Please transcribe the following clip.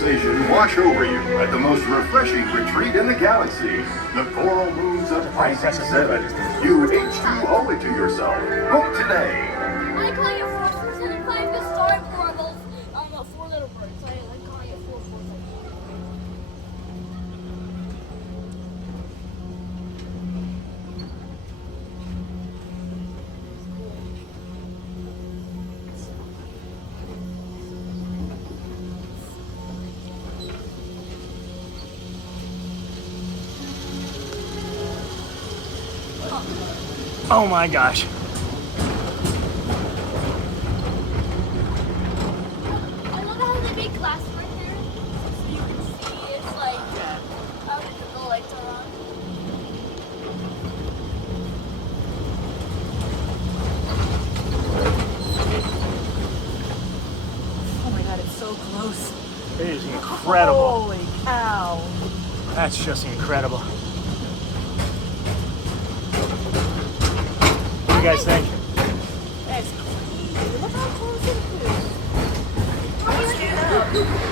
relaxation wash over you at the most refreshing retreat in the galaxy, the coral moons of Pisces 7. You H2O it to yourself. Book today. I call you four and playing the story for those four little birds. I call you four. Oh my gosh. I love how they make glass right there, so you can see it's like how the lights are on. Oh my god, it's so close. It is incredible. Holy cow. That's just incredible. What do you guys think? That's crazy. Look how close it is. Let's get up.